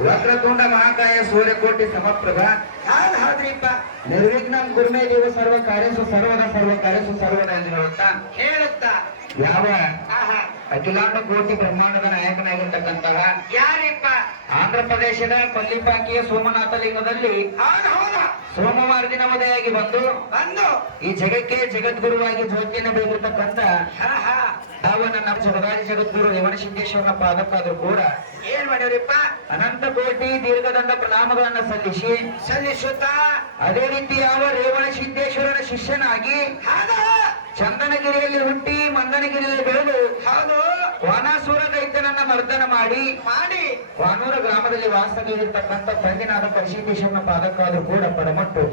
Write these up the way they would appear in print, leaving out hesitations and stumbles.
ವಕ್ರತುಂಡ ಮಹಾಕಾಯ ಸೂರ್ಯಕೋಟಿ ಸಮಪ್ರಭ. ಹೌದ್ರಿಪ್ಪ. ನಿರ್ವಿಘ್ನಂ ಕುರ್ಮೇ ದೇವ ಸರ್ವ ಕಾರ್ಯಸು ಸರ್ವದ ಎಂದು ಹೇಳುತ್ತಾ ಯಾವ ಅಖಿಲಾಂಡ ಕೋಟಿ ಬ್ರಹ್ಮಾಂಡದ ನಾಯಕನಾಗಿರ್ತಕ್ಕಂತಹ ಯಾರಿಪ್ಪ? ಆಂಧ್ರ ಪ್ರದೇಶದ ಪಲ್ಲಿಪಾಕಿಯ ಸೋಮನಾಥ ಲಿಂಗದಲ್ಲಿ ಸೋಮವಾರ ದಿನ ಉದಯಾಗಿ ಬಂದು ಈ ಜಗಕ್ಕೆ ಜಗದ್ಗುರುವಾಗಿ ಜ್ಯೋತಿಯನ್ನು ಬೆಳಗಿರ್ತಕ್ಕಂಥ ಯಾವ ನನ್ನ ಜಗದಾದಿ ಜಗದ್ಗುರು ರೇವಣಸಿದ್ದೇಶ್ವರನ ಪಾದಕ್ಕಾದ್ರೂ ಕೂಡ ಏನ್ ಮಾಡಿವ್ರಿಪ್ಪ? ಅನಂತ ಕೋಟಿ ದೀರ್ಘದಂಡ ಪ್ರಣಾಮಗಳನ್ನ ಸಲ್ಲಿಸುತ್ತಾ ಅದೇ ರೀತಿ ಯಾವ ರೇವಣಸಿದ್ದೇಶ್ವರನ ಶಿಷ್ಯನಾಗಿ ಚಂದನಗಿರಿಯಲ್ಲಿ ಹುಟ್ಟಿ ಮಂದನಗಿರಿಯಲ್ಲಿ ಬೆಳೆದು ವಾನಾಸುರ ದೈತ್ಯನನ್ನ ಮರ್ದನ ಮಾಡಿ ವಾನೂರ ಗ್ರಾಮದಲ್ಲಿ ವಾಸವಿರತಕ್ಕಂಥ ತಂದಿನಾದ ಪರಿಸಿದ್ದೇಶ್ವರನ ಪಾದಕ್ಕಾದ್ರೂ ಕೂಡ ಪಡಮಟ್ಟು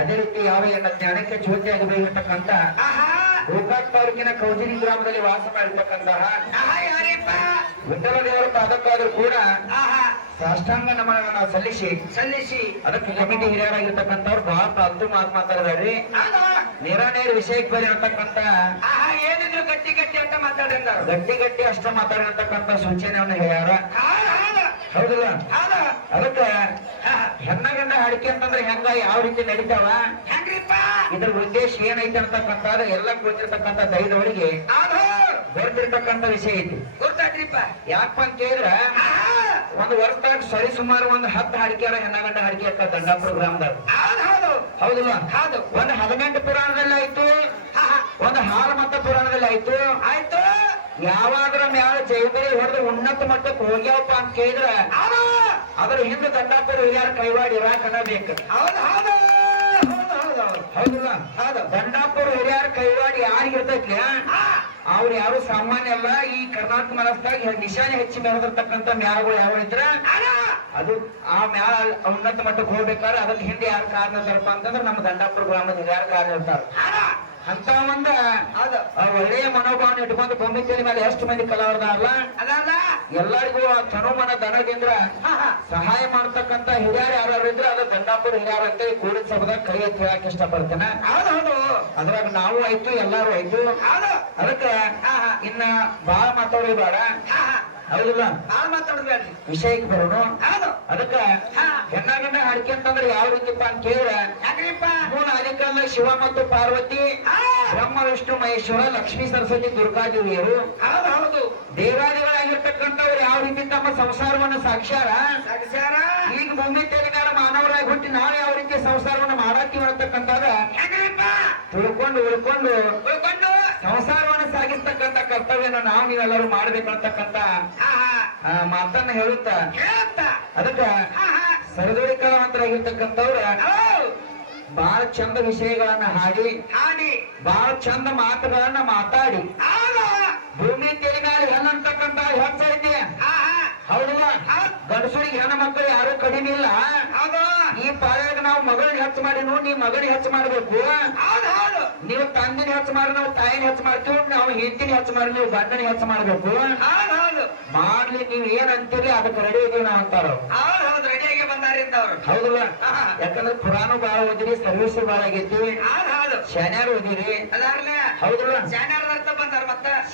ಅದೇ ರೀತಿ ಯಾವ ಎನ್ನ ಜ್ಞಾನಕ್ಕೆ ಜ್ಯೋತಿಯಾಗಿ ಬೆಳೆದಿರ್ತಕ್ಕಂಥ ಗೋಕಾಕ್ ತಾಲೂಕಿನ ಕೌಜಿರಿ ಗ್ರಾಮದಲ್ಲಿ ವಾಸ ಮಾಡಿರ್ತಕ್ಕಂತಹ ವಿಠಲ ದೇವರ ಪಾದಕ್ಕಾದ್ರೂ ಕೂಡ ಸಾಷ್ಟಾಂಗ ನಮನನ್ನ ಸಲ್ಲಿಸಿ ಅದಕ್ಕೆ ಕಮಿಟಿ ಹಿರಿಯರಾಗಿರ್ತಕ್ಕಂಥವ್ರು ಬಹಳ ಪಾಲ್ತು ಮಾತಾಡಿದಾರ್ರಿ. ನೇರ ವಿಷಯಕ್ಕೆ ಬರೀ ಅಂತಕ್ಕಂಥ ಏನಿದ್ರು ಗಟ್ಟಿ ಅಂತ ಮಾತಾಡಿದ ಗಟ್ಟಿ ಅಷ್ಟ ಮಾತಾಡಿರ್ತಕ್ಕಂಥ ಸೂಚನೆಯನ್ನ ಹೇಳ್ಯಾರ. ಹೌದಲ್ಲ? ಅದಕ್ಕೆ ಹೆಣ್ಣ ಗಂಡ ಹಾಡಿಕೆ ಅಂತಂದ್ರೆ ಹೆಂಗ ಯಾವ ರೀತಿ ನಡೀತಾವ, ಇದ್ರ ಉದ್ದೇಶ ಏನೈತೆ ಅಂತಕ್ಕಂಥ ಎಲ್ಲ ಗೊತ್ತಿರ್ತಕ್ಕಂಥ ದೈವದವರಿಗೆ ಗೊತ್ತಿರ್ತಕ್ಕಂಥ ವಿಷಯ ಐತಿ. ಯಾಕಪ್ಪ ಅಂತ ಕೇಳಿದ್ರ ಒಂದು ವರ್ಷದಾಗ ಸರಿ ಸುಮಾರು ಒಂದು 10 ಹಾಡಿಕೆಯಾರ ಹೆಣ್ಣ ಗಂಡ ಹಾಡಿಕೆ ಆಗ್ತದ ದಂಡಾಪುರ ಗ್ರಾಮದಾಗ. ಹೌದಲ್ಲ? ಒಂದು ಹದಿನೆಂಟು ಪುರಾಣದಲ್ಲಿ ಆಯ್ತು, ಒಂದು ಹಾಲಮತ್ತ ಪುರಾಣದಲ್ಲಿ ಆಯ್ತು. ಯಾವಾದ್ರ ಮ್ಯಾಲ ಜೈಬೇರಿ ಹೊಡೆದು ಉನ್ನತ ಮಟ್ಟಕ್ಕೆ ಹೋಗ್ಯಾವಪ್ಪ ಅಂತ ಕೇಳಿದ್ರ ಅದ್ರ ಹಿಂದೆ ದಂಡಾಪುರ ಹಿರಿಯರ ಕೈವಾಡಿ ಇರಾಕಬೇಕು. ಹೌದಲ್ಲ? ದಂಡಾಪುರ ಹಿರಿಯರ ಕೈವಾಡಿ ಯಾರಿಗಿರ್ತೈತಿ ಅವ್ರು ಯಾರು ಸಾಮಾನ್ಯ ಅಲ್ಲ. ಈ ಕರ್ನಾಟಕ ಮನಸ್ಸಾಗ ನಿಶಾನೆ ಹೆಚ್ಚಿ ಮೆರೆದಿರ್ತಕ್ಕಂಥ ಮ್ಯಾಲಗಳು ಯಾವ ಇದ್ರ ಅದು ಆ ಮ್ಯಾಲ ಉನ್ನತ ಮಟ್ಟಕ್ಕೆ ಹೋಗ್ಬೇಕಾದ್ರೆ ಅದ್ರ ಹಿಂದೆ ಯಾರು ಕಾರಣ ಇರ್ತಾರಪ್ಪ ಅಂತಂದ್ರೆ ನಮ್ಮ ದಂಡಾಪುರ ಗ್ರಾಮದ ಹಿರಿಯರ ಕಾರಣ ಇರ್ತಾರ. ಅಂತ ಒಂದ ಒಳ್ಳೆಯ ಮನೋಭಾವನೆ ಇಟ್ಕೊಂಡು ಬೊಮ್ಮಿತ್ತೇಳಿ ಮೇಲೆ ಎಷ್ಟು ಮಂದಿ ಕಲಾವಿದಾರಲ್ಲ ಎಲ್ಲರಿಗೂ ತನುಮನ ದನದಿಂದ ಸಹಾಯ ಮಾಡ್ತಕ್ಕಂಥ ಹಿರಿಯರು ಯಾರು ಇದ್ರೆ ಅದು ದಂಡಾಪುರ ಹಿರಿಯರು ಅಂತೇಳಿ ಕೂಡಿದ ಸಭದಾಗ ಕೈ ಎತ್ತಿ ಹೇಳಕ್ ಇಷ್ಟಪಡ್ತೇನೆ. ಅದ್ರಾಗ ನಾವು ಆಯ್ತು ಎಲ್ಲಾರು ಆಯ್ತು. ಅದಕ್ಕೆ ಇನ್ನ ಬಾಳ ಮಾತಾಡೋದು ಬೇಡ. ಹೌದಲ್ಲ? ಮಾತಾಡೋದ್ಬೇಡ್ರಿ, ವಿಷಯಕ್ಕೆ ಬರೋಣ. ಅದಕ್ಕೆ ಹೆಣ್ಣ ಗಂಡ ಹಾಡಿಕೆ ಅಂತಂದ್ರೆ ಯಾವ ರೀತಿಪ್ಪ ಅಂತ ಕೇಳಿದ್ರೆ ಮೂಲ ಆದಿಕಾಲ ಶಿವ ಮತ್ತು ಪಾರ್ವತಿ, ಬ್ರಹ್ಮ ವಿಷ್ಣು ಮಹೇಶ್ವರ, ಲಕ್ಷ್ಮೀ ಸರಸ್ವತಿ, ದುರ್ಗಾದೇವಿಯರು ದೇವಾದಿಗಳಾಗಿರ್ತಕ್ಕಂಥವ್ರು ಯಾವ ರೀತಿ ತಮ್ಮ ಸಂಸಾರವನ್ನು ಸಾಕ್ಷಾರ ಈಗ ಭೂಮಿ ತೆಲಿಗಾರ ಮಾನವರಾಗಿ ಹುಟ್ಟಿ ನಾವು ಯಾವ ರೀತಿ ಸಂಸಾರವನ್ನು ಮಾಡಾಕ್ತೀವಿ ಅಂತಕ್ಕಂಥದ ತಿಳ್ಕೊಂಡು ಉಳ್ಕೊಂಡು ಸಂಸಾರವನ್ನು ಸಾಗಿಸ್ತಕ್ಕಂಥ ಕರ್ತವ್ಯನ ನಾವು ನೀವೆಲ್ಲರೂ ಮಾಡ್ಬೇಕಂತಕ್ಕಂಥ ಮಾತನ್ನ ಹೇಳುತ್ತಾ ಅದಕ್ಕ ಸರದೋಳಿ ಕಲಾವಂತರಾಗಿರ್ತಕ್ಕಂಥವ್ರ ಬಹಳ ಚಂದ ವಿಷಯಗಳನ್ನ ಹಾಡಿ ಬಹಳ ಚಂದ ಮಾತುಗಳನ್ನ ಮಾತಾಡಿ ಭೂಮಿ ತೆಲಿಗಾಲಿ ಹೆಣ್ಣಂತಕ್ಕಂಥ ಹೆಚ್ಚೈತಿ. ಹೌದಲ್ಲ? ಗಂಡಸರಿಗೆ ಹೆಣ್ಣು ಮಕ್ಕಳು ಯಾರು ಕಡಿಮೆ ಇಲ್ಲ. ಈ ಪಾಳ್ಯಾಗ ನಾವು ಮಗಳನ್ನ ಹೆಚ್ಚು ಮಾಡಿ ನೋಡಿ, ನೀವ್ ಮಗಳಿಗೆ ಹೆಚ್ಚು ಮಾಡ್ಬೇಕು. ನೀವು ತಂದಿನ ಹೆಚ್ಚು ಮಾಡಿ ನಾವು ತಾಯಿನ ಹೆಚ್ಚು ಮಾಡ್ತೀವಿ, ನಾವು ಹೆಂಡತಿನ ಹೆಚ್ಚು ಮಾಡಿ ನೀವು ಗಂಡನ ಹೆಚ್ಚು ಮಾಡ್ಬೇಕು. ಮಾಡ್ಲಿ ನೀವ್ ಏನ್ ಅಂತೀರಿ ಅದಕ್ಕೆ ರೆಡಿ ಇದೀವಿ ನಾವ್ ಅಂತಾರ. ರೆಡಿಯಾಗಿ ಬಂದಾರಿಂದ ಅವ್ರು. ಹೌದಲ್ಲ? ಯಾಕಂದ್ರೆ ಪುರಾಣ ಬಾಳ ಓದಿರಿ, ಸರ್ವಿಸ್ ಬಾಳ ಆಗೈತಿ, ಶಾನ್ಯಾರು ಓದಿರಿ. ಹೌದಲ್ಲ?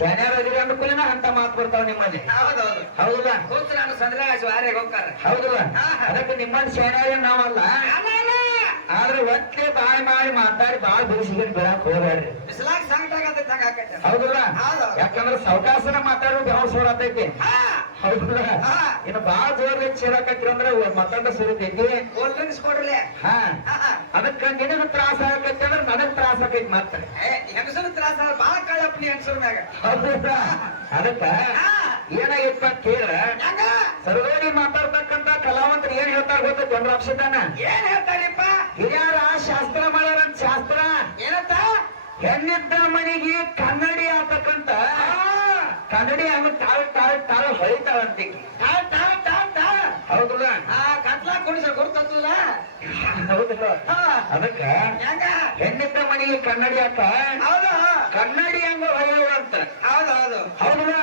ಶಾನ್ಯಾರು ಓದಿರಿ ಅಂದ್ಕೂಲಿನ ಅಂತ ಮಾತು ಬರ್ತಾವ ನಿಮ್ಮಲ್ಲಿ. ಹೌದಲ್ಲ? ಹೌದಲ್ಲ? ಅದಕ್ಕೆ ನಿಮ್ಮಲ್ಲಿ ಶಾನ್ಯಾರ ನಾವಲ್ಲ. ಆದ್ರೆ ಒಟ್ಟೆ ಬಾಯಿ ಮಾಡಿ ಮಾತಾಡಿ ಬಾಳ ಬಿಸಿಗೆ ಬೆಳಕ್ ಹೋಗ್ಬೇಡ್ರಿ. ಹೌದಲ್ಲ? ಯಾಕಂದ್ರೆ ಸೌಕಾಸನ ಮಾತಾಡೋ ಬೆವ್ ಸೋರತೈತಿ. ಹೌದಲ್ಲ? ಇನ್ನು ಬಾಳ ಜೋರ್ಲಿ ಸೇರಾಕೈತಿ ಅಂದ್ರೆ ಮತ್ತೊಂದು ಸೇರ್ತೈತಿ. ಅದಕ್ಕ ನಿನಗ ತ್ರಾಸ ಆಗೈತಿ ಅಂದ್ರೆ ನನಗ್ ತ್ರಾಸ ಆಕೈತಿ. ಮತ್ತೆ ಹೆಂಗಸರು ತ್ರಾಸ ಬಾಳ ಕಳಪ್ಲಿ ಹೆಂಗಸರ ಮ್ಯಾಗ. ಹೌದಾ? ಅದಕ್ಕ ಏನಾಗಿತ್ತ ಅಂತ ಕೇಳ ಸರ್ವೋಡಿ ಮಾತಾಡ್ತಕ್ಕಂತ ಕಲಾವಂತರು ಏನ್ ಹೇಳ್ತಾರ ಗೊತ್ತ? ಚಂದ್ರಾಕ್ಷತಾನ ಏನ್ ಹೇಳ್ತಾರಿಪ್ಪ? ಹಿರಿಯರ ಶಾಸ್ತ್ರ ಮಾಡ್ಯಾರಂತ. ಶಾಸ್ತ್ರ ಏನಂತ? ಹೆಣ್ಣಿದ್ದ ಮನೆಗೆ ಕನ್ನಡಿ ಆಗ್ತಕ್ಕಂತ ಕನ್ನಡಿ ಹಂಗ ತಾಳು ಹೊಳಿತಾಳಂತಿಕ್ಕಿ. ಹೌದಲ್ಲ? ಕತ್ಲಾ ಕುಡಿಸ ಗುರ್ತಲ್ಲ. ಹೌದಲ್ಲ? ಅದಕ್ಕ ಹೆಣ್ಣಿದ್ದ ಮನೆಗೆ ಕನ್ನಡಿ ಆತ. ಕನ್ನಡಿ ಹಂಗ ಹೊಳೆಯುವ ಅಂತ. ಹೌದಲ್ಲ?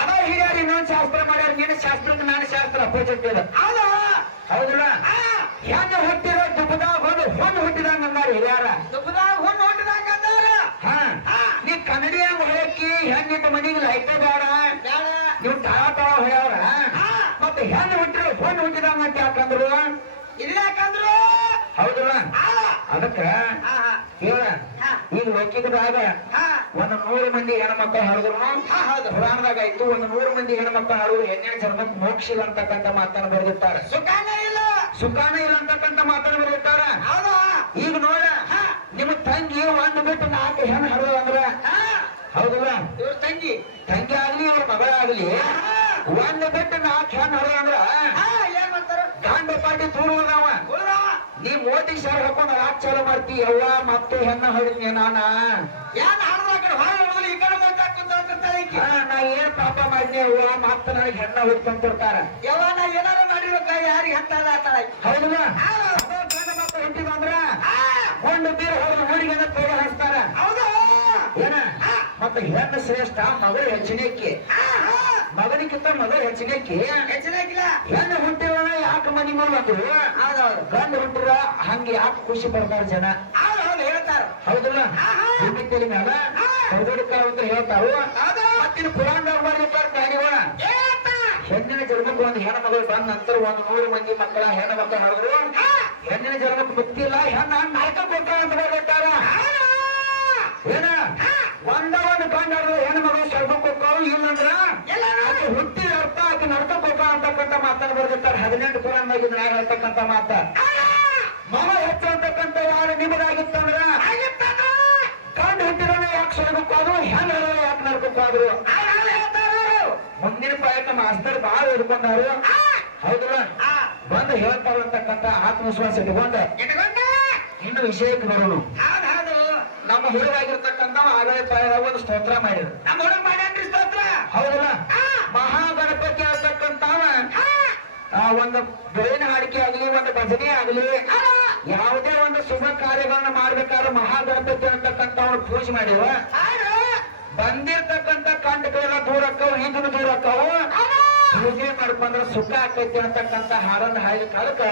ಅದ ಹಿರಿಯರು ಇನ್ನೊಂದು ಶಾಸ್ತ್ರ ಮಾಡ್ಯಾರ. ನೀನು ಶಾಸ್ತ್ರಕ್ಕೆ ನಾನು ಶಾಸ್ತ್ರ ಅಪೋಸಿಟ್ ಇದೆ. ಹೌದಲ್ಲ? ಹೆಣ್ಣ ಹುಟ್ಟಿರೋ ದುಬ್ಬದಾಗ ಹೊಂದು ಹುಟ್ಟಿದಂಗ ಅಂದಾರ ಹಿರಿಯರ. ದುಬ್ಬದಾಗ ಹೊಂದು ಹುಟ್ಟಿದಂಗ ಅಂದಾರ. ನೀ ಕನ್ನಡಿ ಹಂಗ ಹೊಳಕ್ಕಿ ಹೆಣ್ಣಿದ್ದ ಮನೆಗೆ ಲೈಟ್ ಬೇಡ, ನೀವು ತಾಳ ಹೊಳೆಯವ್ರ. ಮತ್ತೆ ಹೆಣ್ಣು ಹುಟ್ಟಿರೋ ಅಂತ ಯಾಕಂದ್ರು ಇಲ್ಲ ಯಾಕಂದ್ರು ಹೌದಲ್ಲ ಆಳ. ಅದಕ್ಕ ಹಾ ಹಾ ಹೇಳ ಹಾ ಈಗ ಲೌಕಿಕದಾಗ ಹಾ 100 ಮಂದಿ ಹೆಣ್ಮಕ್ಳು ಹಾಡಿದ್ರು ಹಾ ಹೌದು ಪುರಾಣದಾಗ ಆಯ್ತು 100 ಮಂದಿ ಹೆಣ್ಮಕ್ಳು ಹಾಡುದು ಹೆಣ್ಣಿನ ಜನ್ಮಕ್ ಮೋಕ್ಷ ಇಲ್ಲ ಅಂತಕ್ಕಂಥ ಮಾತನ್ನ ಬರೆದಿರ್ತಾರೆ ಸುಖಾನೇ ಇಲ್ಲ. ಸುಖಾನ ಇಲ್ಲ ಅಂತಕ್ಕಂಥ ಮಾತನ್ನ ಬರೆದಿರ್ತಾರ ಹೌದು ಈಗ ನೋಡ ಹಾ ನಿಮ್ಮ ತಂಗಿ ಒಂದು ಬಿಟ್ಟು 4 ಹೆಣ್ಣು ಹರಿದ ಅಂದ್ರ ಹಾ ಹೌದಲ್ಲ ಇವ್ರ ತಂಗಿ ತಂಗಿ ಆಗ್ಲಿ ಇವ್ರ ಮಗಳಾಗ್ಲಿ ಒಂದು ಬಿಟ್ಟು 4 ಹೆಣ್ಣು ಹರಿದ ಅಂದ್ರ ಹಾ ಏನ್ ಮಾಡ್ತಾರ ಗಂಡ ಪಾಟಿ ತೂರುವುದವ ಉಳ್ದವ ನೀ ಮೋದಿ ಶಾಲೆ ಹಾಕೊಂಡು ರಾಕ್ ಚಾಲು ಮಾಡ್ತಿ ಯವ್ವ ಮತ್ತೆ ಹೆಣ್ಣು ಹರಿದ್ನಿ ನಾನ ಏನ್ ಹಾಡ್ದ ಆ ಕಡೆ ಹೊರ ನೋಡಿದ್ರೆ ಈ ಕಡೆ ಬಂದ ಕುಂತಾಳೆ ಈಕಿ. ನಾ ಏನ್ ಪಾಪ ಮಾಡಿದ್ನಿ ಅವ್ವ ಮತ್ತೆ ನನಗೆ ಹೆಣ್ಣ ಹುಡ್ಕೊಂತಿರ್ತಾರ ಯವ್ವ ನಾ ಏನಾರ ಮಾಡಿರ್ಬೇಕಾದ್ರೆ ಯಾರಿಗೆ ಹತ್ತಾಳ ಆತಾಳ ಈಕಿ. ಹೌದಲ್ಲ ಹೌದು. ಅದೇ ಗಂಡ ಮಕ್ಕಳು ಹುಟ್ಟಿದ ಅಂದ್ರ ಹಾ ಒಂದು ಬೀರ್ ಹೋದ ಊರಿಗೆ ತೋರ ಹಚ್ತಾರ ಹೌದು ಏನ ಮತ್ತೆ ಹೆಣ್ಣು ಶ್ರೇಷ್ಠ ಮಗಳು ಹೆಚ್ಚಿನಕ್ಕೆ ಹಾ ಹಾ ಮಗನಿಗಿಂತ ಮಗಳು ಹೆಚ್ಚಿನಕ್ಕೆ ಹೆಚ್ಚಿನಾಗಿಲ್ಲ. ಹೆಣ್ಣು ಹುಟ್ಟಿರೋಣ ಯಾಕೆ ಮನಿ ಮೇಲೆ ಅಂದ್ರು ಹೌದೌದು ಗಂಡ ಹುಟ್ಟಿರ ಹಂಗೆ ಯಾಕೆ ಖುಷಿ ಪಡ್ತಾರ ಜನ ಹೌದು ಹೌದು ಹೇಳ್ತಾರ. ಹೌದಲ್ಲ ಭೂಮಿತೇಲಿ ಮ್ಯಾಲ ಹೊರದೋಡಿಕಾರ ಅಂತ ಹೇಳ್ತಾವು ಹೌದು ಮತ್ತಿನ ಪುರಾಣದಾಗ ಬರ್ಲಿಕ್ಕಾರ ಜ್ಞಾನಿಗಳ ಏನಂತ? ಹೆಣ್ಣಿನ ಜನ್ಮಕ್ಕೆ ಒಂದು ಹೆಣ್ಣು ಮಗಳು ಬಂದ ನಂತರ 100 ಮಂದಿ ಮಕ್ಕಳ ಹೆಣ್ಣು ಮಕ್ಕಳು ಹಾಡಿದ್ರು ಹಾ ಹೆಣ್ಣಿನ ಜನ್ಮಕ್ಕೆ ಗೊತ್ತಿಲ್ಲ ಹೆಣ್ಣ ನಾಲ್ಕಕ್ಕೆ ಹೋಗ್ತಾಳ ಅಂತ ಬರ್ತಾರೆ ಹೌದು. ಏನ ಒಂದು ಗಂಡ ಹಾಡಿದ್ರು ಹೆಣ್ಣು ಮಗಳು ಸ್ವರ್ಗಕ್ಕೆ ಹೋಗ್ತಾವು ಇಲ್ಲಂದ್ರ ಎಲ್ಲಾರು ಆಕೆ ಹುಟ್ಟಿದ ಅರ್ಥ ಆಕೆ ನಡ್ಕಕ್ಕೆ ಹೋಗ್ತಾಳ ಅಂತಕ್ಕಂಥ ಮಾತನ್ನ ಬರ್ದಿರ್ತಾರೆ 18 ಪುರಾಣದಾಗ ನಾಗ ಹೇಳ್ತಕ್ಕಂಥ ಮಾತ ಮಗ ಹೆಚ್ಚು ಅಂತಕ್ಕಂಥ ಯಾರು ನಿಮಗಾಗಿತ್ತಂದ್ರ ಆಗಿತ್ತಾನ? ಗಂಡ ಹುಟ್ಟಿರೋಣ ಯಾಕೆ ಸ್ವರ್ಗಕ್ಕೆ ಹೋದ್ರು ಹೆಣ್ಣು ಹಾಡೋರು ಯಾಕೆ ನಡ್ಕಕ್ಕೆ ಹೋದ್ರು ಹೌದು ಹೇಳ್ತಾರ ಅವ್ರು. ಮುಂದಿನ ಪಾಯಕ ಮಾಸ್ತರ್ ಬಾಳ ಹಿಡ್ಕೊಂಡಾರು ಹೌದಲ್ಲ ಹಾ ಬಂದು ಹೇಳ್ತಾರ ಅಂತಕ್ಕಂಥ ಆತ್ಮವಿಶ್ವಾಸ ಇಟ್ಕೊಂಡ ಇಟ್ಕೊಂಡ ಇನ್ನು ವಿಷಯಕ್ಕೆ ಬರೋನು ಹೌದು ಹೌದು ನಮ್ಮ ಹುಡುಗಾಗಿರ್ತಕ್ಕಂಥ ಆಗಲೇ ಪಾಯದಾಗ ಒಂದು ಸ್ತೋತ್ರ ಮಾಡಿದ್ರು ನಮ್ಮ ಹುಡುಗ ಮಾಡ್ಯಾನ್ರಿ ಸ್ತೋತ್ರ. ಹೌದಲ್ಲ ಹಾ ಮಹಾಗಣಪತಿ ಆಗ್ತಕ್ಕಂಥವ ಹಾ ಒಂದು ಬೆಳಿನ ಹಾಡಿಕೆ ಆಗ್ಲಿ ಒಂದು ಭಜನೆ ಆಗ್ಲಿ ಯಾವುದೇ ಒಂದು ಶುಭ ಕಾರ್ಯಗಳನ್ನ ಮಾಡ್ಬೇಕಾದ್ರೆ ಮಹಾಗಣಪತಿ ಅಂತಕ್ಕಂಥವ್ನ ಪೂಜೆ ಮಾಡಿವ ಹಾಡು ಬಂದಿರ್ತಕ್ಕಂಥ ಕಂಟಗಳೆಲ್ಲ ದೂರ ಅಕ್ಕವು ಹಿಂದೂ ದೂರ ಅಕ್ಕವು ಪೂಜೆ ಮಾಡ್ಕೊಂಡ್ರೆ ಸುಖ ಆಕೈತಿ ಅಂತಕ್ಕಂಥ ಹಾಡನ್ನ ಹಾಡಿ ಕಾಲಕ್ಕ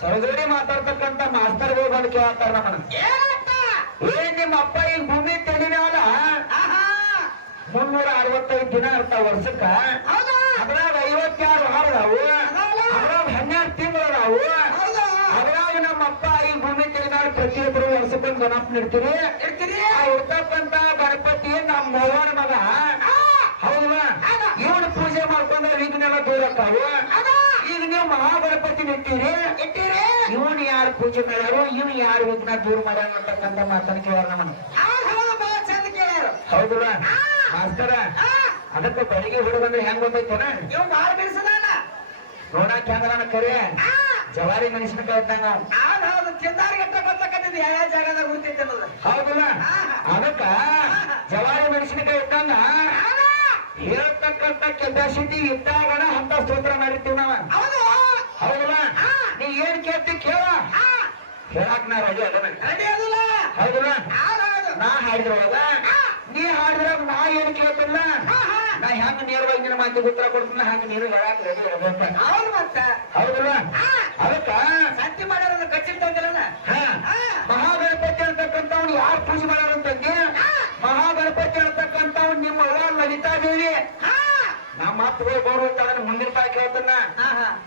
ಸರದೋಡಿ ಮಾತಾಡ್ತಕ್ಕಂಥ ಮಾಸ್ತರ್ಗಳು ಬಂದು ಕೇಳ್ತಾರ ನಮ್ಮನ್ನ ಏನಂತ? ಏನ್ ನಿಮ್ಮ ಅಪ್ಪ ಈಗ ಭೂಮಿ ತೆಲಿನಾಲ ಆಹಾ 365 ದಿನ ಇರ್ತಾವ ವರ್ಷಕ್ಕ ಹೌದು ಅದ್ರಾಗ 56 ವಾರ ಅದಾವು ಅದ್ರಾಗ 12 ತಿಂಗಳು ಅದಾವು ಹೌದು ಅದ್ರಾಗ ನಮ್ಮ ಅಪ್ಪ ಈ ಭೂಮಿ ತೆಲಿನಾಳ ಪ್ರತಿಯೊಬ್ಬರು ವರ್ಷಕ್ಕೊಂದು ಗಣಪನ ಇಡ್ತೀರಿ ಇರ್ತೀರಿ. ಇರ್ತಕ್ಕಂತ ಗಣಪತಿ ನಮ್ಮ ಮೌವನ ಮಗ ಹೌದಲ್ಲ ಇವನ ಪೂಜೆ ಮಾಡ್ಕೊಂಡ್ರೆ ವಿಘ್ನೆಲ್ಲ ದೂರ ಅಕ್ಕಾವು ಈಗ ನೀವು ಮಹಾಗಣಪತಿ ಇಟ್ಟಿರಿ ಇಟ್ಟಿರಿ. ಇವನ್ ಯಾರು ಪೂಜೆ ಮಾಡ್ಯಾರು ಇವ್ ಯಾರು ವಿಘ್ನ ದೂರ ಮಾಡ್ಯಾರ ಅಂತಕ್ಕಂಥ ಮಾತನ್ನ ಕೇಳ ನಮ್ಮನ್ನ ಹೌದು ಹೌದು ಬಹಳ ಚಂದ ಕೇಳ್ಯಾರು. ಹೌದಲ್ಲ ಮಾಸ್ತರ ಅದಕ್ಕೆ ಬೆಳಿಗ್ಗೆ ಹುಡುಗಂದ್ರೆ ಹೆಂಗ್ ಗೊತ್ತೈತೇನ ಇವ್ ಬಾಳ ಬಿಡಿಸದಾನ. ನೋಡಕ್ ಹೆಂಗದಾನ ಕರೆ ಜವಾರಿ ಮೆಣಸಿನಕಾಯಿ ಇದ್ದಂಗ ಹೌದು ಹೌದು ತಿಂದಾರಿಗಟ್ಟ ಗೊತ್ತಾಕತ್ತಿದ್ ಯಾವ ಜಾಗದಾಗ ಹುಡ್ತೈತೆ ಅನ್ನೋದು. ಹೌದಲ್ಲ ಅದಕ್ಕ ಜವಾರಿ ಮೆಣಸಿನಕಾಯಿ ಇದ್ದಂಗ ಹೇಳ್ತಕ್ಕಂಥ ಕೆಪಾಸಿಟಿ ಇದ್ದಾಗಣ ಅಂತ ಸ್ತೋತ್ರ ಮಾಡಿರ್ತೀವಿ ನಾವ ಹೌದು ಹೌದಲ್ಲ ನೀ ಏನ್ ಕೇಳ್ತಿ ಕೇಳ ಹೇಳಕ್ ನಾ ರೆಡಿ ಅದನ್ನ ರೆಡಿ ಅದಲ್ಲ. ಹೌದಲ್ಲ ಹೌದು ಹೌದು ನಾ ಹಾಡಿದ್ರವಾಗ ನೀ ಹಾಡಿದ್ರಾಗ ನಾ ಏನ್ ಕೇಳ್ತಿಲ್ಲ ನಾ ಹೆಂಗ ನೇರವಾಗಿ ನಿನ್ನ ಮಾತಿಗೆ ಉತ್ತರ ಕೊಡ್ತೀನಿ ಹಂಗ ನೀನು ಹೇಳಕ್ ರೆಡಿ ಇರ್ಬೇಕ ಹೌದು ಮತ್ತ ಹೌದಲ್ಲ ಅದಕ್ಕ ಸಂತಿ ಮಾಡ್ಯಾರ ಕಚ್ಚಿರ್ತಂದಿರಲ್ಲ. ಹಾ ಮಹಾಗಣಪತಿ ಅಂತಕ್ಕಂಥವ್ನು ಯಾರು ಪೂಜೆ ಮಾಡ್ಯಾರಂತಂದಿ ಮಹಾಗಣಪತಿ ಅಂತಕ್ಕಂಥವ್ನು ನಿಮ್ಮ ಅವ್ವ ಲಲಿತಾದೇವಿ ನಾ ಮಾತುಗಳು ಗೌರವ ಮುಂದಿನ ಪಾಯ ಕೇಳ್ತನ್ನ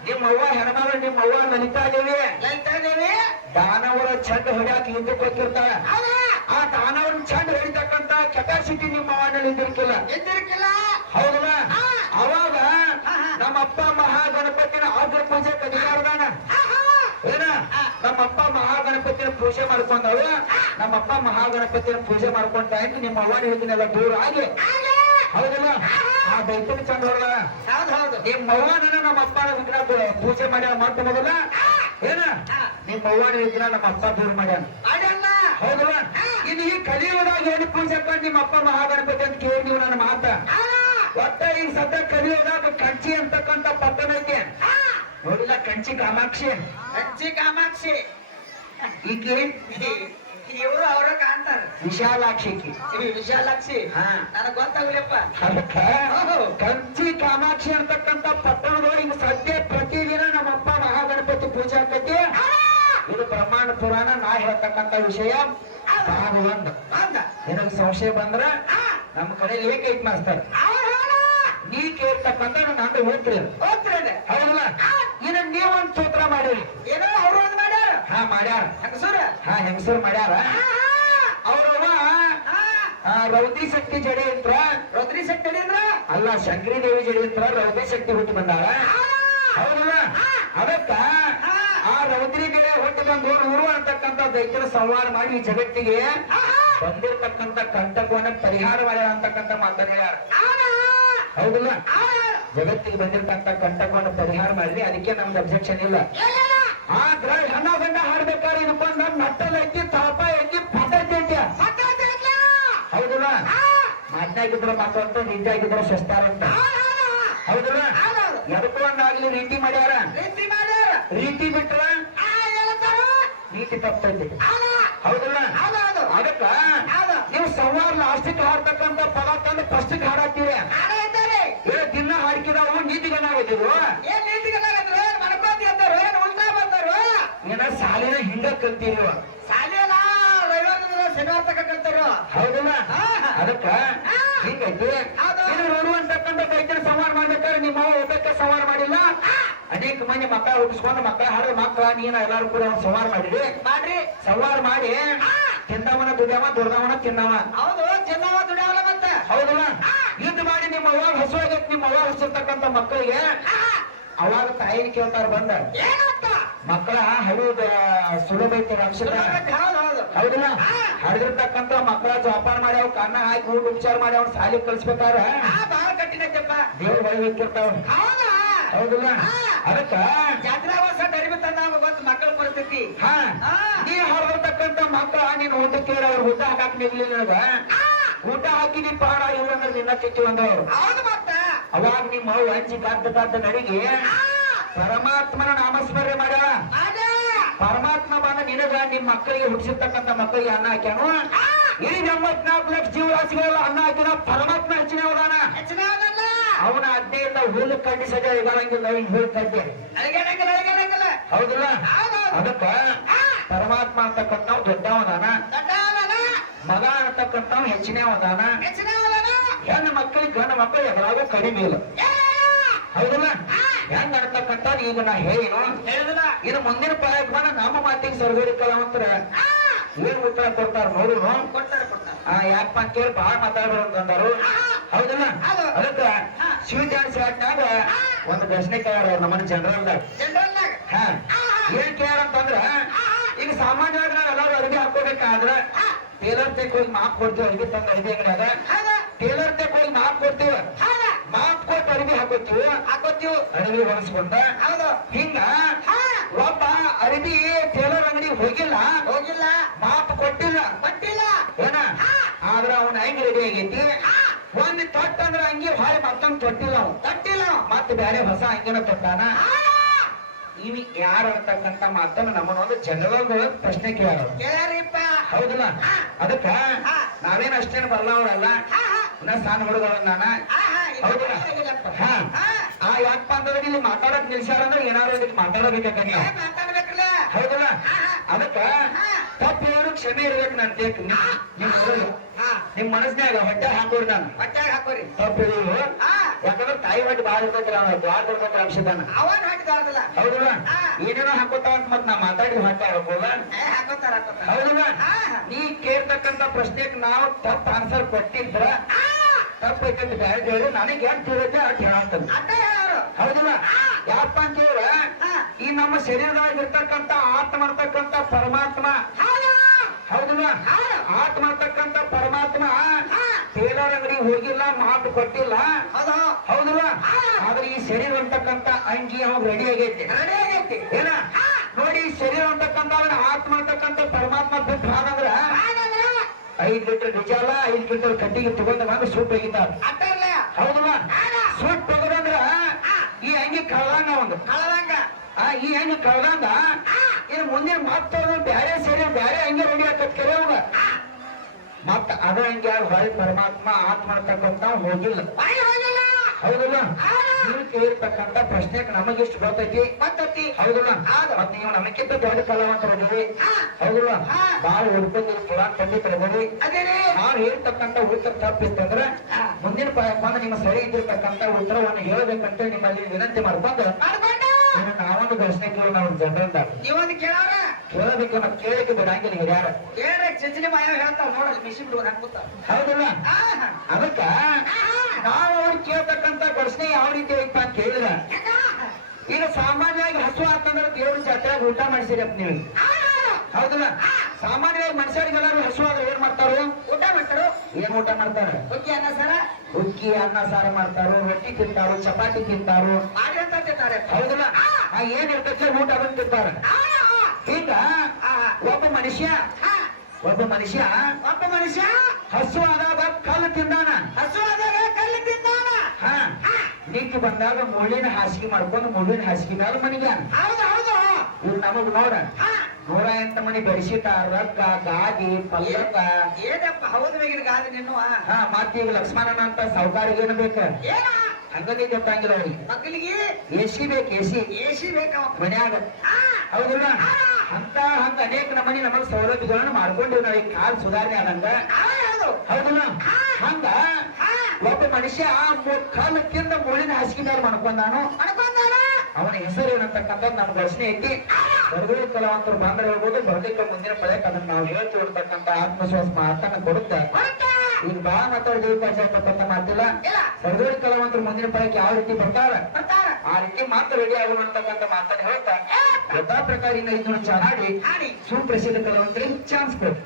ನಿಮ್ಮ ಅವ್ವ ಹೆಣ್ಮಗಳು ನಿಮ್ಮ ಅವ್ವ ಲಲಿತಾದೇವಿ ಲಲಿತಾದೇವಿ ದಾನವರ ಚಂಡ ಹೊಡ್ಯಾಕ ಹಿಂದಕ್ಕೆ ಹೋಗಿರ್ತಾಳ ಆ ದಾನವರ ಚಂಡ ಹೊಡಿತಕ್ಕಂತ ಕೆಪಾಸಿಟಿ ನಿಮ್ಮ ಅವನಲ್ಲಿ ಇದ್ದಿರ್ಕಿಲ್ಲ ಎದ್ದಿರ್ಕಿಲ್ಲ. ಹೌದಲ್ಲ ಅವಾಗ ನಮ್ಮಪ್ಪ ಮಹಾಗಣಪತಿನ ಅಗ್ರ ಪೂಜೆ ಕದಿಗಾರದಾನ ಏನ ನಮ್ಮಪ್ಪ ಮಹಾಗಣಪತಿನ ಪೂಜೆ ಮಾಡ್ಕೊಂಡವ ನಮ್ಮಪ್ಪ ಮಹಾಗಣಪತಿನ ಪೂಜೆ ಮಾಡ್ಕೊಂಡ ಟೈಮ್ ನಿಮ್ಮ ಅವ್ವನ ಇದನ್ನೆಲ್ಲ ದೂರ ಆಗಿ ಹೌದಲ್ಲ ಆ ದೈತ್ಯನ ಚಂದ ಹೊಡೆದ ಹೌದು ಹೌದು ನಿಮ್ಮ ಅವ್ವನ ನಮ್ಮ ಅಪ್ಪನ ವಿಗ್ರಹ ಪೂಜೆ ಮಾಡ್ಯಾರ ಮಾಡ್ತ ಮೊದಲ ಏನ ನಿಮ್ಮ ಅವ್ವನ ವಿಗ್ರಹ ನಮ್ಮ ಅಪ್ಪ ದೂರ ಮಾಡ್ಯಾನ ಮಾಡ್ಯಾನ. ಹೌದಲ್ಲ ಇನ್ನು ಈ ಕಲಿಯುಗದಾಗ ಏನು ಪೂಜೆ ಮಾಡಿ ನಿಮ್ಮ ಅಪ್ಪ ಮಹಾಗಣಪತಿ ಅಂತ ಕೇಳಿ ನೀವು ನನ್ನ ಮಾತ ಒಟ್ಟ ಈಗ ಸದ್ಯ ಕಲಿಯುಗದಾಗ ಕಂಚಿ ಅಂತಕ್ಕಂಥ ಪಟ್ಟಣ ಐತಿ ನೋಡಿಲ್ಲ ಕಂಚಿ ಕಾಮಾಕ್ಷಿ ಕಂಚಿ ಕಾಮಾಕ್ಷಿ ಈಕಿ ಇವರು ಅವರ ಕಾಣ್ತಾರ. ವಿಶಾಲಾಕ್ಷಿ ಈಕಿ ವಿಶಾಲಾಕ್ಷಿ ಹಾ ನನಗ್ ಗೊತ್ತಾಗ್ಲಿಪ್ಪ. ಅದಕ್ಕ ಕಂಚಿ ಕಾಮಾಕ್ಷಿ ಅಂತಕ್ಕಂಥ ಪಟ್ಟಣದೊಳಗೆ ಈಗ ಸದ್ಯ ಪ್ರತಿದಿನ ನಮ್ಮಪ್ಪ ಮಹಾಗಣಪತಿ ಪೂಜೆ ಆಕೈತಿ ಇದು ಬ್ರಹ್ಮಾಂಡ ಪುರಾಣ ನಾ ಹೇಳ್ತಕ್ಕಂಥ ವಿಷಯ ಭಾಗ ಒಂದು ನಿನಗೆ ಸಂಶಯ ಬಂದ್ರ ನಮ್ಮ ಕಡೆ ಲೇಖ ಐತ್ ಮಾಸ್ತರ್ ನೀ ಕೇಳ್ತಕ್ಕಂಥ ನಂದು ಹೋಗ್ತೀರಿ ಹೌದಲ್ಲ ಇನ್ನು ನೀವು ಮಾಡ್ಯಾರ ಹೆಂಗಸೂರ ಹೆಂಗಸರು ಮಾಡ್ಯಾರ ಅವ್ರವ ರೌದ್ರಿ ಶಕ್ತಿ ಜಡಿ ಅಂತ್ರ ರೌದ್ರಿ ಶಕ್ತಿ ಅಂದ್ರ ಅಲ್ಲ ಶಂಕರಿ ದೇವಿ ಜಡಿ ಅಂತ್ರ ರೌದ್ರಿ ಶಕ್ತಿ ಹುಟ್ಟಿ ಬಂದಾಳ ಹೌದಲ್ಲ ಅದಕ್ಕ ಆ ರೌದ್ರಿ ದೇವಿ ಹುಟ್ಟಿ ಬಂದು ನೂರು ಅಂತಕ್ಕಂಥ ದೈತ್ಯರ ಸಂಹಾರ ಮಾಡಿ ಈ ಜಗತ್ತಿಗೆ ಬಂದಿರತಕ್ಕಂಥ ಕಂಟಕವನ್ನ ಪರಿಹಾರ ಮಾಡ್ಯಾರ ಅಂತಕ್ಕಂಥ ಮಾತನ್ನ ಹೇಳ್ಯಾರ ಹೌದಲ್ಲ ಜಗತ್ತಿಗೆ ಬಂದಿರತಕ್ಕಂಥ ಕಂಟಕವನ್ನು ಪರಿಹಾರ ಮಾಡಿದ್ರಿ ಅದಕ್ಕೆ ನಮ್ಗೆ ಅಬ್ಜೆಕ್ಷನ್ ಇಲ್ಲ ಆದ್ರ ಹೆಣ್ಣ ಗಂಡ ಹಾಡ್ಬೇಕಾದ್ರೆ ಇದಕ್ಕೊಂದು ನಟ್ಟಲ್ ಐತಿ ತಾಪ ಐತಿ ಪದ್ಧತಿ ಐತಿ ಹೌದಲ್ಲ ಮಾತನಾಗಿದ್ರು ಮಾತಾಡ್ತ ರೀತಿ ಆಗಿದ್ರು ಶಸ್ತಾರ ಅಂತ ಹೌದಲ್ಲ ಎದಕ್ಕೊಂದಾಗ್ಲಿ ರೀತಿ ಮಾಡ್ಯಾರ ರೀತಿ ಬಿಟ್ರ ನೀತಿ ತಪ್ಪೈತಿ ಹೌದಲ್ಲ ಅದಕ್ಕ ನೀವು ಸಂವಾರ ಲಾಸ್ಟಿಗೆ ಹಾಡ್ತಕ್ಕಂಥ ಪದ ತಂದು ಫಸ್ಟಿಗೆ ಹಾಡಾಕ್ತೀರಿ ದಿನ ಹಾಡ್ಕಿದಾವು ನೀತಿಗಳಾಗಿದ್ರು ಏನ ಸಾಲಿನ ಹಿಂಗ ಕಲ್ತೀರಿ ಶನಿವಾರ ತಕ ಕಲ್ತಾರ ಹೌದಲ್ಲ ಅದಕ್ಕ ಹಿಂಗೈತಿ ಅಂತಕ್ಕಂಥ ದೈತ್ಯರ ಸಂವಾರ ಮಾಡ್ಬೇಕಾದ್ರೆ ನಿಮ್ಮ ಒಬ್ಬಕ್ಕೆ ಸಂವಾರ ಮಾಡಿಲ್ಲ ಅನೇಕ ಮಂದಿ ಮಕ್ಕಳ ಹುಟ್ಟಿಸ್ಕೊಂಡು ಮಕ್ಕಳ ಹಾಡು ಮಕ್ಕಳ ನೀನ ಎಲ್ಲಾರು ಕೂಡ ಸಂವಾರ ಮಾಡ್ರಿ ಸಂವಾರ ಮಾಡಿ ತಿಂದವನ ದುಡಿಯವ ದುಡ್ದವನ ತಿನ್ನವ ಹೌದು ತಿನ್ನವ ದುಡಿಯವಲ್ಲ ಮತ್ತೆ ಹೌದಲ್ಲ ಯುದ್ಧ ಮಾಡಿ ನಿಮ್ಮ ಅವಾಗ ಹಸುವಾಗೈತಿ ನಿಮ್ಮ ಅವಾಗ ಹಸಿರ್ತಕ್ಕಂಥ ಮಕ್ಕಳಿಗೆ ಅವಾಗ ತಾಯಿನ ಕೇಳ್ತಾರ ಬಂದ ಮಕ್ಕಳ ಹರಿದ ಸುಲಭ ಐತಿ ಅಂಶದ ಹೌದಲ್ಲ ಹರಿದಿರ್ತಕ್ಕಂಥ ಮಕ್ಕಳ ಜೋಪಾನ ಮಾಡಿ ಅವ್ ಕಣ್ಣ ಹಾಕಿ ಊಟ ಉಪಚಾರ ಮಾಡಿ ಅವ್ನ ಸಾಲಿ ಕಳ್ಸ್ಬೇಕಾರ ಬಾಳ ಕಟ್ಟಿನಪ್ಪ ದೇವ್ರ ಬಳಿ ಹೋಗಿರ್ತಾವ ಹೌದಲ್ಲ ಅದಕ್ಕ ಜಾತ್ರಾವಾಸ ಡರಿಬಿ ತಂದ ಬಂತು ಮಕ್ಕಳ ಪರಿಸ್ಥಿತಿ ನೀ ಹೊರದಿರ್ತಕ್ಕಂಥ ಮಕ್ಕಳ ನೀನ್ ಊಟ ಕೇಳ ಅವ್ರ ಊಟ ಹಾಕಕ್ ನಿಗ್ಲಿಲ್ಲ ನನಗ ಊಟ ಹಾಕಿದಿ ಪಾಡ ಇಲ್ಲಂದ್ರೆ ನಿನ್ನ ತಿತ್ತಿ ಬಂದವ್ರು ಹೌದು ಮತ್ತ ಅವಾಗ ನಿಮ್ಮ ಅವು ಹಂಚಿ ಕಾದ ನಡಿಗೆ ಪರಮಾತ್ಮನ ನಾಮಸ್ಮರಣೆ ಮಾಡ್ಯಾಳ ಪರಮಾತ್ಮ ಬಂದ ನಿನಗ ನಿಮ್ ಮಕ್ಕಳಿಗೆ ಹುಟ್ಟಿಸಿರ್ತಕ್ಕಂಥ ಮಕ್ಕಳಿಗೆ ಅನ್ನ ಹಾಕ್ಯಾನು ಈ 84 ಲಕ್ಷ ಜೀವರಾಶಿಗಳೆಲ್ಲ ಅನ್ನ ಹಾಕಿದ ಪರಮಾತ್ಮ ಹೆಚ್ಚಿನ ಹೋದಾನ ಅವನ ಅಜ್ಞೆಯಿಂದ ಹುಲ್ಲು ಕಡ್ಡಿ ಸಜ ಇರಂಗಿಲ್ಲ ಹುಲ್ಲು ಕಡ್ಡಿ ಹೌದಿಲ್ಲ ಅದಕ್ಕ ಪರಮಾತ್ಮ ಅಂತಕ್ಕಂಥವ್ ದೊಡ್ಡವದಾನ ಮಗ ಅಂತಕ್ಕಂಥವ್ ಹೆಚ್ಚಿನ ಹೋದಾನ ಹೆಣ್ಣು ಮಕ್ಕಳಿಗೆ ಗಂಡ ಮಕ್ಕಳು ಯಾವಾಗೂ ಕಡಿಮೆ ಇಲ್ಲ ಹೌದಲ್ಲ ಹೆಂಗ್ ನಡ್ತಕ್ಕಂಥ ಈಗ ನಾ ಹೇಳಿನು ಇದು ಮುಂದಿನ ಪಾಯಕ್ ಬಂದ ನಮ್ಮ ಮಾತಿಗೆ ಸರ್ಗೋಡಿ ಕಲಾವಂತರ ಏನ್ ಉತ್ತರ ಕೊಡ್ತಾರ ನೋಡು ಯಾಕಪ್ಪ ಅಂತ ಕೇಳಿ ಬಾಳ ಮಾತಾಡ್ಬಾರಂತಂದರು ಹೌದಲ್ಲ ಅದಕ್ಕ ಸ್ವೀಟ್ ಡ್ಯಾನ್ಸ್ ಆಟ್ನಾಗ ಒಂದು ಪ್ರಶ್ನೆ ಕೇಳ್ಯಾರ ಅವ್ರು ನಮ್ಮನ್ನ ಜನರಲ್ದಾಗ ಏನ್ ಕೇಳ್ಯಾರ ಅಂತಂದ್ರ ಈಗ ಸಾಮಾನ್ಯವಾಗಿ ನಾವ್ ಎಲ್ಲಾರು ಅಡಿಗೆ ಹಾಕೋಬೇಕಾದ್ರ ಟೇಲರ್ ತೆಕ್ ಹೋಗಿ ಮಾಪ್ ಕೊಡ್ತೀವಿ ಅಡಿಗೆ ತಂದ ಅಡಿಗೆ ಅಂಗಡಿಯಾಗ ಟೇಲರ್ ತೆಕ್ ಹೋಗಿ ಮಾಪ್ ಕೊಡ್ತೀವಿ ಮಾಪ್ ಕೊಟ್ಟು ಅಡಿಗೆ ಹಾಕೋತೀವಿ ಅಡಿಗೆ ಹೊಲಿಸ್ಕೊಂಡ ಹಿಂಗ ಒಬ್ಬ ಅಡಿಗೆ ಟೇಲರ್ ಅಂಗಡಿ ಹೋಗಿಲ್ಲ ಮಾಪ್ ಕೊಟ್ಟಿಲ್ಲ ಏನ ಆದ್ರ ಅವನ ಹೆಂಗ್ ರೆಡಿ ಆಗೈತಿ ಒಂದ್ ತೊಟ್ಟ ಅಂದ್ರ ಹಂಗೆ ಹಾಳಿ ಮತ್ತೊಂದ್ ತೊಟ್ಟಿಲ್ಲ ಮತ್ತೆ ಬೇರೆ ಹೊಸ ಹಂಗಿನ ತೊಟ್ಟಾನ ಇವಿ ಯಾರು ಅಂತಕ್ಕಂಥ ಮಾತನ್ನ ನಮ್ಮನ್ನೊಂದು ಜನರಲ್ ಪ್ರಶ್ನೆ ಕೇಳ್ಯಾರಿಪ್ಪ ಹೌದಲ್ಲ ಅದಕ್ಕ ನಾವೇನ್ ಅಷ್ಟೇನು ಬಲ್ಲವರಲ್ಲ ಇನ್ನ ಸಣ್ಣ ಹುಡುಗರ ನಾನ ಹೌದಲ್ಲ ಯಾಕಪ್ಪ ಅಂತಂದ್ರೆ ಇಲ್ಲಿ ಮಾತಾಡಕ್ ನಿಲ್ಸ್ಯಾರ ಅಂದ್ರೆ ಏನಾದ್ರು ಇದಕ್ಕೆ ಮಾತಾಡಬೇಕಂತ ಹೌದಲ್ಲ ಅದಕ್ಕ ತಪ್ಪು ಹೇಳು ಕ್ಷಮೆ ಇರ್ಬೇಕು ನಾನು ತೇಕ್ ನಿಮ್ ಮನಸ್ನ್ಯಾಗ ಹೊಟ್ಟೆ ಹಾಕೋರಿ ನಾನು ತಪ್ಪು ಹೇಳಿವು ಯಾಕಂದ್ರೆ ತಾಯಿ ಹೊಟ್ಟೆ ಬಾಳ ಇರ್ಬೇಕ್ರ ಅಂಶದಾನ ಹೌದಲ್ಲ ಏನೇನೋ ಹಾಕೋತಾವ ಅಂತ ಮತ್ ನಾ ಮಾತಾಡಿದ ಹೊಟ್ಟೆ ಹಾಕೋಲ್ಲ ಹೌದಲ್ಲ ನೀ ಕೇಳ್ತಕ್ಕಂತ ಪ್ರಶ್ನೆಗೆ ನಾವು ತಪ್ಪ ಆನ್ಸರ್ ಕೊಟ್ಟಿದ್ರ ತಪ್ಪೈತಂತ ಬ್ಯಾಡ ಹೇಳಿ ನನಗೆ ಏನ್ ತಿಳಿದ ಅಟ್ ಹೇಳಂತ ಹೌದಲ್ಲ ಯಾಕಪ್ಪ ಅಂತ ಹೇಳ ಈ ನಮ್ಮ ಶರೀರದಾಗ ಇರ್ತಕ್ಕಂತ ಆತ್ಮ ಅಂತಕ್ಕಂತ ಪರಮಾತ್ಮ ಹೌದಲ್ಲ ಆತ್ಮ ಅಂತಕ್ಕಂತ ಪರಮಾತ್ಮ ಟೇಲರ್ ಅಂಗಡಿ ಹೋಗಿಲ್ಲ ಮಾತು ಕೊಟ್ಟಿಲ್ಲ ಹೌದಲ್ಲ ಆದ್ರೆ ಈ ಶರೀರ ಅಂತಕ್ಕಂತ ಅಂಗಿ ಅವಾಗ ರೆಡಿ ಆಗೈತಿ ಏನ ನೋಡಿ ಶರೀರ ಅಂತಕ್ಕಂತ ಆತ್ಮ ಅಂತಕ್ಕಂತ ಪರಮಾತ್ಮ ಬಿಟ್ಟು ಹಾಗಂದ್ರ 5 ಲೀಟರ್ ನಿಜ ಅಲ್ಲ 5 ಲೀಟರ್ ಕಟ್ಟಿಗೆ ತಗೊಂಡ ಬಂದು ಸೂಟ್ ಹೋಗಿದ್ದಾರ ಹೌದಲ್ಲ ಸೂಟ್ ತಗೊಂಡ್ರ ಈ ಅಂಗಿ ಕಳ್ದಂಗ ಒಂದು ಈ ಅಂಗಿ ಕಳ್ದಂಗ ಇನ್ನು ಮುಂದಿನ ಮತ್ತವ್ರು ಬ್ಯಾರೆ ಸೇರಿ ಬ್ಯಾರೆ ಅಂಗಿ ರೆಡಿ ಹಾಕತ್ ಕೆರೆಯವ್ಗ ಮತ್ತ ಅದ ಹಂಗೆ ಯಾರು ಹೊರಗೆ ಪರಮಾತ್ಮ ಆತ್ಮ ಅಂತಕ್ಕಂತ ಹೋಗಿಲ್ಲ ಹೌದಲ್ಲ ನೀವು ಕೇಳಿರ್ತಕ್ಕಂತ ಪ್ರಶ್ನೆಗೆ ನಮಗಿಷ್ಟು ಗೊತ್ತೈತಿ ಹೌದಲ್ಲ ಮತ್ ನೀವು ನಮಗಿಂತ ದೊಡ್ಡ ಕಲಾವಂತರಿದ್ದೀವಿ ಹೌದಲ್ಲ ಬಾಳ ಹುಡ್ಕೊಂಡು ಪುರಾಣ ಪಂಡಿತರಿದ್ದೀವಿ ನಾವು ಹೇಳ್ತಕ್ಕಂತ ಉತ್ತರ ತಪ್ಪಿತ್ತಂದ್ರ ಮುಂದಿನ ಬಂದು ನಿಮ್ಮ ಸರಿ ಇದ್ದಿರ್ತಕ್ಕಂತ ಉತ್ತರವನ್ನು ಹೇಳ್ಬೇಕಂತ ನಿಮ್ಮಲ್ಲಿ ವಿನಂತಿ ಮಾಡ್ಕೊಂಡು ನಾವೊಂದು ದರ್ಶನ ಕೇಳೋ ನಾವು ಜನರಿಂದ ನೀವೊಂದು ಕೇಳವ್ರ ಕೇಳೋದಕ್ಕೆ ಮತ್ತೆ ಕೇಳಕ್ಕೆ ಬಿಡಂಗಿಲ್ಲ ಹಿರಿಯಾರ ಕೇಳ್ರೆ ಚಂಚಲಿ ಮಾಯ ಹೇಳ್ತಾವ ನೋಡಲ್ ಮಿಷಿನ್ ಬಿಡುವ ಹಾಕ್ಬಿಡ್ತ ಹೌದಿಲ್ಲ ಅದಕ್ಕ ನಾವು ಅವ್ರು ಕೇಳ್ತಕ್ಕಂತ ಪ್ರಶ್ನೆ ಯಾವ ರೀತಿ ಐತಪ್ಪ ಅಂತ ಕೇಳಿದ್ರ ಈಗ ಸಾಮಾನ್ಯವಾಗಿ ಹಸು ಆತಂದ್ರೆ ದೇವ್ರ ಜಾತ್ರೆಯಾಗ ಊಟ ಮಾಡಿಸಿರಪ್ಪ ನೀವು ಹೌದಿಲ್ಲ ಸಾಮಾನ್ಯವಾಗಿ ಮನುಷ್ಯರಿಗೆಲ್ಲರೂ ಹಸು ಆದ್ರೆ ಏನ್ ಮಾಡ್ತಾರೋ ಊಟ ಮಾಡ್ತಾರೋ ಏನ್ ಊಟ ಮಾಡ್ತಾರ ಹುಕ್ಕಿ ಅನ್ನ ಸರ ಹುಕ್ಕಿ ಅನ್ನ ಸಾರು ಮಾಡ್ತಾರೋ ರೊಟ್ಟಿ ತಿಂತಾರೋ ಚಪಾತಿ ತಿಂತಾರೋ ಮಾಡಿ ಅಂತ ತಿಂತಾರೆ ಹೌದಿಲ್ಲ ಏನ್ ಇರ್ತೈತೆ ಊಟ ಅದನ್ನ ತಿಂತಾರ ಈಗ ಒಬ್ಬ ಮನುಷ್ಯ ಒಬ್ಬ ಮನುಷ್ಯ ಹಸು ಆದಾಗ ಕಲ್ಲು ತಿಂದಾನ ಹಸು ಆದಾಗ ಕಲ್ಲು ತಿಂದಾನ ಹಾ ನಿಂತು ಬಂದಾಗ ಮುಳ್ಳಿನ ಹಾಸಿಗೆ ಮಾಡ್ಕೊಂಡು ಮುಳ್ಳಿನ ಹಾಸಿಗೆ ಮೇಲೆ ಮನಿಗ್ಯಾನ ಹೌದು ಹೌದು ಇವ್ ನಮಗ್ ನೋಡ 108 ಮನಿ ಬೆಡ್ಶೀಟ್ ರಗ್ಗ ಗಾದಿ ಪಲ್ಲಕ್ಕ ಏನಪ್ಪ ಹೌದು ಬೇಗಿನ ಗಾದಿ ನಿನ್ನುವ ಹಾ ಮತ್ತೀಗ ಲಕ್ಷ್ಮಣನ ಅಂತ ಸಾವುಕಾರಿಗೆ ಏನ್ ಬೇಕ ಏನ ಹಂಗನೇ ಗೊತ್ತಾಗಿಲ್ಲ ಅವ್ರಿಗೆ ಮಕ್ಕಳಿಗೆ ಎಸಿ ಬೇಕು ಎಸಿ ಬೇಕಾವ ಮನ್ಯಾಗ ಹೌದಿಲ್ಲ ಅಂತ ಹಂಗ ಅನೇಕ ನಮನಿ ನಮಗ್ ಸೌಲಭ್ಯಗಳನ್ನ ಮಾಡ್ಕೊಂಡಿವ್ ನಾವ್ ಈಗ ಕಾಲ್ ಸುಧಾರಣೆ ಆದಂಗ ಹೌದಿಲ್ಲ ಹಂಗ ಒಬ್ಬ ಮನುಷ್ಯ ಕಲ್ಲು ತಿಂದ ಮುಳ್ಳಿನ ಹಾಸಿಗೆ ಮೇಲೆ ಮಾಡ್ಕೊಂಡಾನು ಅವನ ಹೆಸರು ಏನಂತಕ್ಕಂಥ ನಮ್ ಘೋಷಣೆ ಐತಿ ಬರದೇ ಕಲಾವಂತರು ಬಂದ್ರೆ ಹೇಳ್ಬೋದು ಬರಲಿಕ್ಕೆ ಮುಂದಿನ ಪದಕ್ಕೆ ಅದನ್ನ ನಾವು ಹೇಳ್ತಿರ್ತಕ್ಕಂಥ ಆತ್ಮವಿಶ್ವಾಸ ಮಾತನ್ನ ಕೊಡುತ್ತೆ ಈಗ ಬಾ ಮಾತಾಡಿದ್ವಿ ಅಂತಕ್ಕಂಥ ಮಾತಿಲ್ಲ ಬರದೇ ಕಲಾವಂತರು ಮುಂದಿನ ಪದಕ್ಕೆ ಯಾವ ರೀತಿ ಬರ್ತಾರ ಆ ರೀತಿ ಮಾತ್ರ ರೆಡಿ ಆಗುವಂತಕ್ಕಂಥ ಮಾತನ್ನ ಹೇಳ್ತಾ ಯಥಾ ಪ್ರಕಾರ ಇನ್ನು ಇದನ್ನು ಚೆನ್ನಾಗಿ ಸುಪ್ರಸಿದ್ಧ ಕಲಾವಂತರಿಗೆ ಚಾನ್ಸ್ ಕೊಡ್ರಿ